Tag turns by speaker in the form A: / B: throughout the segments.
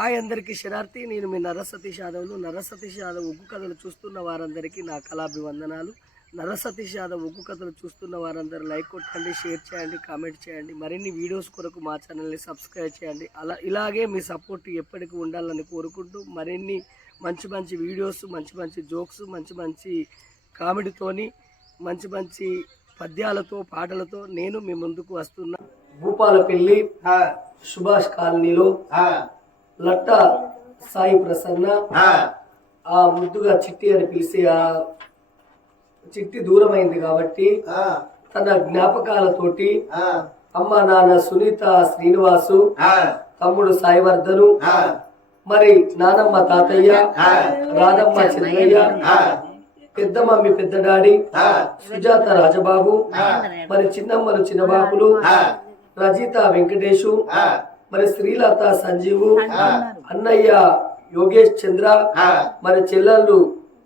A: Hi అందరికీ శరార్థి నేను మీ నరసతీష్ యాదవ్ను నరసతీష్ యాదవ్ ఉగ్గు కథలు చూస్తున్న వారందరికీ నా కళాభివందనాలు. నరసతీష్ యాదవ్ ఉగ్గు కథలు చూస్తున్న వారందరూ లైక్ కొట్టండి షేర్ చేయండి కామెంట్ చేయండి. మరిన్ని వీడియోస్ కొరకు మా ఛానల్ని సబ్స్క్రైబ్ చేయండి. అలా ఇలాగే మీ సపోర్ట్ ఎప్పటికీ ఉండాలని కోరుకుంటూ మరిన్ని మంచి మంచి వీడియోస్ మంచి మంచి జోక్స్ మంచి మంచి కామెడీతోని మంచి మంచి పద్యాలతో పాటలతో నేను మీ ముందుకు వస్తున్నా. భూపాలపల్లి సుభాష్ కాలనీలో లట్ట సాయి ప్రసన్న. ఆ. ముద్దుగా చిట్టి అని పిలిచి ఆ చిట్టి దూరమైంది కాబట్టి తన జ్ఞాపకాలతోటి అమ్మ నాన్న సునీత శ్రీనివాసు తమ్ముడు సాయివర్ధను మరి నానమ్మ తాతయ్య రాధమ్మ చిన్నయ్య పెద్ద మమ్మీ పెద్ద డాడీ సుజాత రాజబాబు మరి చిన్నమ్మలు చిన్నబాబులు రజిత వెంకటేశు మరి శ్రీలత సంజీవు అన్నయ్య. యోగేష్ చంద్ర మరి చెల్లెళ్ళు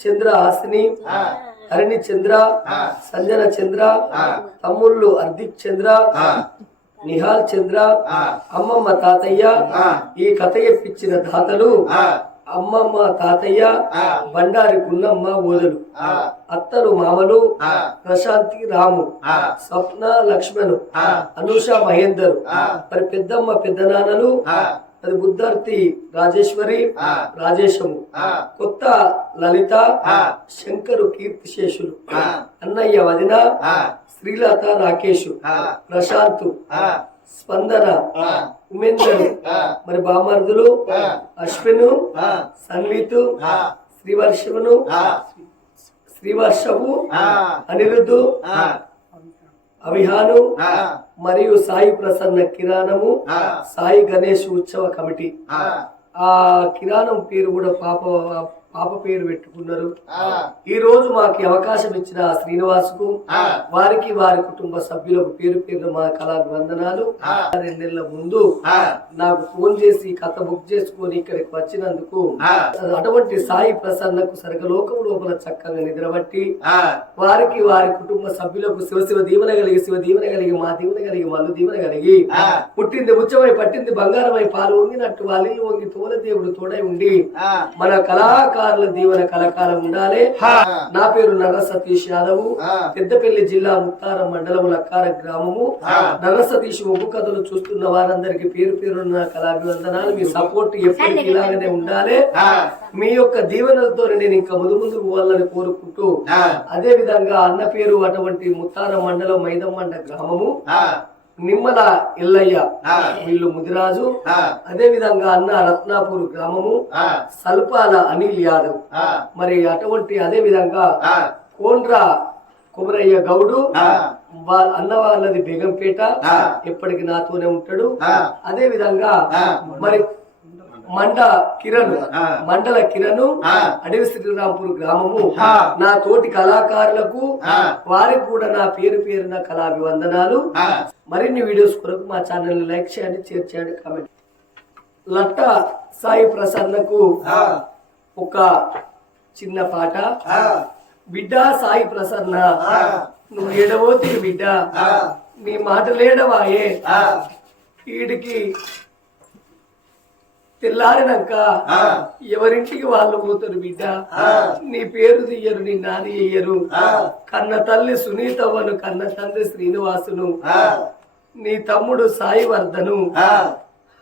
A: చంద్ర హాసిని హరిణి చంద్ర సంజన చంద్ర తమ్ముళ్ళు హార్దిక్ చంద్ర నిహాల్ చంద్ర అమ్మమ్మ తాతయ్య ఈ కథ ఎప్పించిన దాతలు అమ్మమ్మ తాతయ్య బండారి గున్నమ్మ ఓదలు అత్తలు మామలు ప్రశాంతి రాము. స్వప్న లక్ష్మణు. అనూష మహేందర్. మరి పెద్దమ్మ పెద్దనాన్నలు. అది బుద్ధార్తి రాజేశ్వరి. రాజేశము. కొత్త లలిత. శంకరు కీర్తిశేషులు. అన్నయ్య వదిన. శ్రీలత రాకేష్ ప్రశాంత్. స్పందన. ఉమేందర్. మరి బామర్దులు అశ్విను సన్విత్ శ్రీవర్షమును శ్రీవర్షము అనిరుద్ధు అవిహాను మరియు సాయి ప్రసన్న కిరాణము సాయి గణేష్ ఉత్సవ కమిటీ. ఆ కిరాణం పేరు కూడా పాప పాప పేరు పెట్టుకున్నారు. ఈ రోజు మాకు అవకాశం ఇచ్చిన శ్రీనివాసుకు వారికి వారి కుటుంబ సభ్యులకు పేరు పేరు మా కళా వందనాలు రెండేళ్ళ ముందు నాకు ఫోన్ చేసి కథ బుక్ చేసుకొని ఇక్కడికి వచ్చినందుకు అటువంటి సాయి ప్రసన్నకు సర్గలోకం లోపల చక్కగా నిద్రబట్టి వారికి వారి కుటుంబ సభ్యులకు శివ శివ దీవెన కలిగి శివ దీవెన కలిగి మా దీవెన కలిగి మల్లు దీవెన కలిగి పుట్టింది ఉచ్చమై పట్టింది బంగారమై పాలు వంగినట్టు వాళ్ళిల్లు వంగి తోల దేవుడు తోడై ఉండి మన కళాకారుల దీవెన కలకాలం ఉండాలి. నా పేరు నర్ర సతీష్ యాదవ్. పెద్దపల్లి జిల్లా ముక్తారం మండలం లక్కార గ్రామము. నర్ర సతీష్ ఒగ్గు కథలు చూస్తున్న వారందరికి పేరు పేరున్న కళాభివందనాలు. మీ సపోర్ట్ ఎప్పటికీ ఇలాగనే ఉండాలి. మీ యొక్క దీవెనలతో నేను ఇంకా ముందు ముందుకు పోవాలని కోరుకుంటూ అదే విధంగా అన్న పేరు అటువంటి ముత్తారం మండలం మైదమ్మండ గ్రామము. నిమ్మల ఎల్లయ్య వీళ్ళు ముదిరాజు. అదే విధంగా అన్న రత్నాపూర్ గ్రామము. సల్పాల అనిల్ యాదవ్. మరి అటువంటి అదే విధంగా కోండ్ర కుమరయ్య గౌడు. అన్న వాళ్ళది బేగంపేట. ఎప్పటికి నాతోనే ఉంటాడు. అదే విధంగా మరి మండ కిరణ్ మండల కిరణ్ అడవి శ్రీరాంపూర్ గ్రామము. నా తోటి కళాకారులకు వారికి కూడా నా పేరు పేరున కళాభివందనాలు. మరిన్ని వీడియోస్ కొరకు మా ఛానల్ లైక్ చేయండి షేర్ చేయండి కామెంట్ లట్ట సాయి ప్రసన్నకు ఒక చిన్న పాట. బిడ్డ సాయి ప్రసన్న నువ్వు ఏడవోతివి బిడ్డ. నీ మాట లేడవాయే వీడికి తెల్లారినాక ఎవరింటికి వాళ్ళు పోతారు బిడ్డ? నీ పేరు తీయరు నీ నాది చెయ్యరు కన్న తల్లి సునీతవ్వను కన్న తండ్రి శ్రీనివాసును నీ తమ్ముడు సాయివర్ధను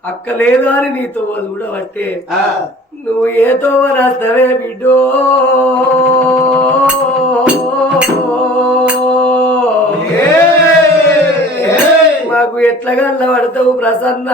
A: అక్క లేదా అని నీతో చూడబట్టే నువ్వు ఏతో రాస్తవే బిడ్డో? మాకు ఎట్లా పడతావు ప్రసన్న?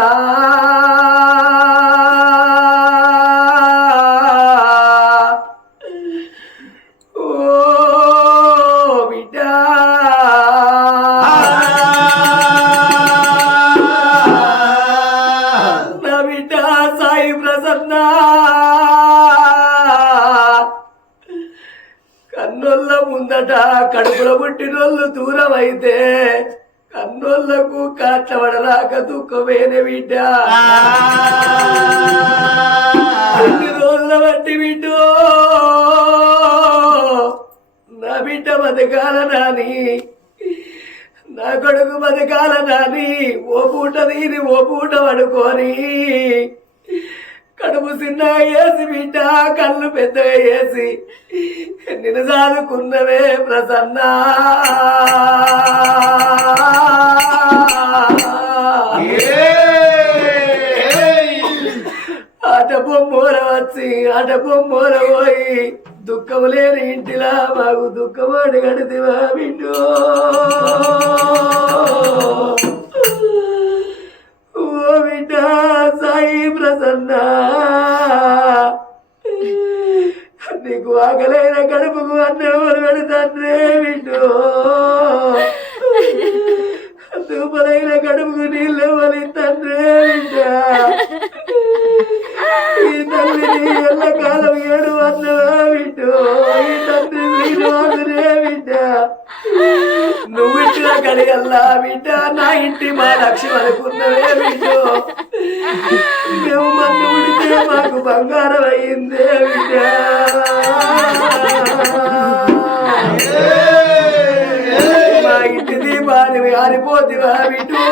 A: కడుపులో పుట్టినోళ్ళు దూరం అయితే కన్నోళ్ళకు కాచబడరాక దుఃఖమేనే బిడ్డ. అన్ని రోజుల బట్టి బిడ్డ? నా బిడ్డ బతకాల నాని నా కొడుకు బతకాల నాని ఓ పూట తీరి ఓ పూట పడుకొని కడుపు చిన్నగా వేసి బిడ్డ కళ్ళు పెద్ద వేసి నిన్ను సాదుకున్నవే ప్రసన్న. ఆట బొమ్మూర వచ్చి ఆట బొమ్మూర పోయి దుఃఖం లేని ఇంటిలా మాకు దుఃఖం గడితివా బిడ్డో. నా మా లక్ష్యం అనుకున్నవే మేము మందు ఉడితే మాకు బంగారం అయిందే బిడ్డ మా ఇంటి దీపాన్ని ఆరిపోతివా బిడ్డు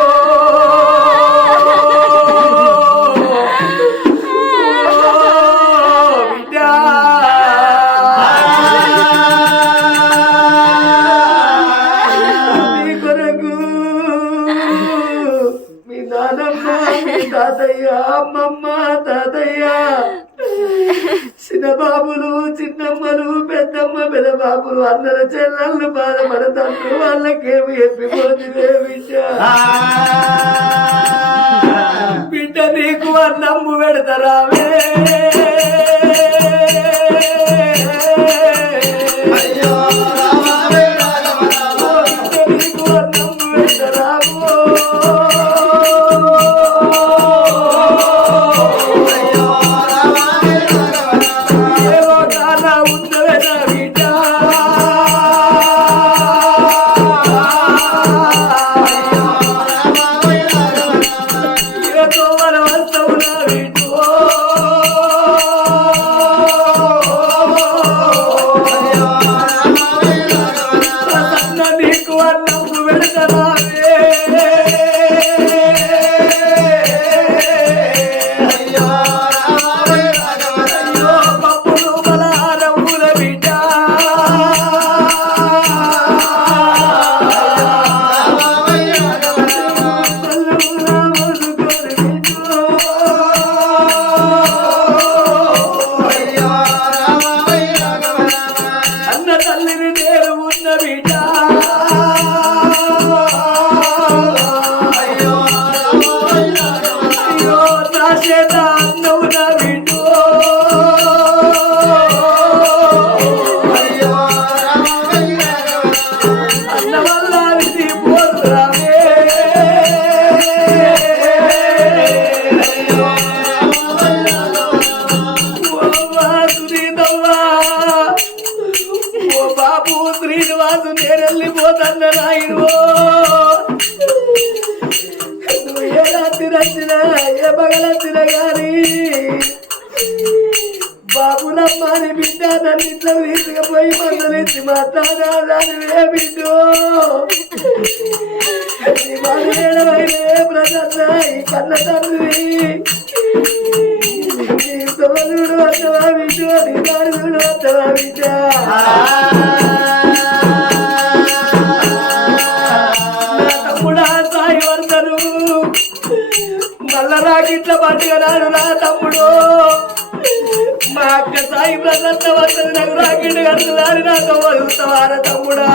A: తాతయ్య చిన్నబాబులు చిన్నమ్మలు పెద్దమ్మ పెద్దబాబులు అందరు చెల్లెళ్ళు బాధపడతారు వాళ్ళకేమి ఎప్పిపోతుంది బిడ్డ నీకు అన్నమ్ము పెడతారావే. Glory వాసు నేను వెళ్ళిపోతాను నాయను ఏ రాత్రి వచ్చినా ఏ పగలొచ్చిన గాని బాబులమ్మని బిడ్డ నన్ను ఇట్లా తీసుకుపోయి మందలిచ్చి మాట్లాడాలని బిడ్డు? ప్రసన్న ఈ కన్న తండ్రి. నీ సోదరుడు బిడ్డు నీ బిడ్డ? మల్ల పట్టుకున్నాడు నా తమ్ముడు. మా అక్క సాయి ప్రసన్న వస్తుంది నాకు రాకిట్ కడుతున్నారు నాతో వలుస్తావారా తమ్ముడా?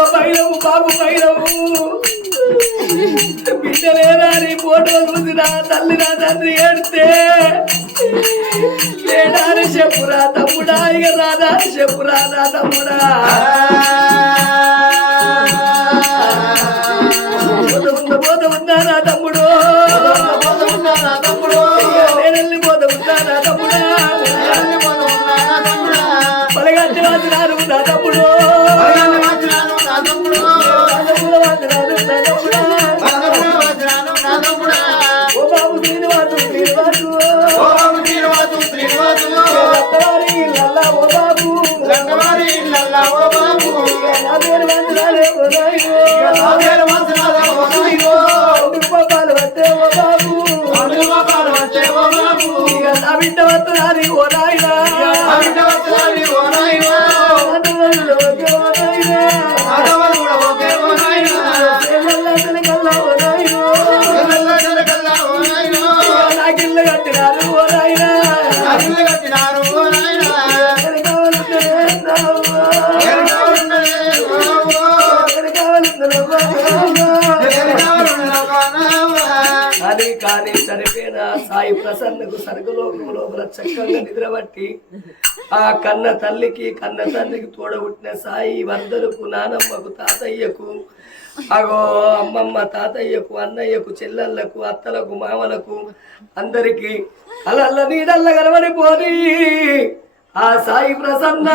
A: అమ్మ భైరవు బాబు భైరవు బిడ్డలేదా నీ ఫోటో చూసి తల్లి నా తండ్రి ఏడితే? లేడా అని చెప్పురా తమ్ముడా ఇక రాదా చెప్పురా నా తమ్ముడా.
B: పోత
A: ఉందా నా బిడ్డ వస్తున్నారు సాయి ప్రసన్నకు సర్గలోకములో చక్కగా నిద్రబట్టి ఆ కన్న తల్లికి కన్న తల్లికి తోడబుట్టిన సాయి వర్ధలకు నానమ్మకు తాతయ్యకు అగో అమ్మమ్మ తాతయ్యకు అన్నయ్యకు చెల్లెళ్ళకు అత్తలకు మామలకు అందరికి అలల్ల నీడల్ల కనబడిపోని. ఆ సాయి ప్రసన్న.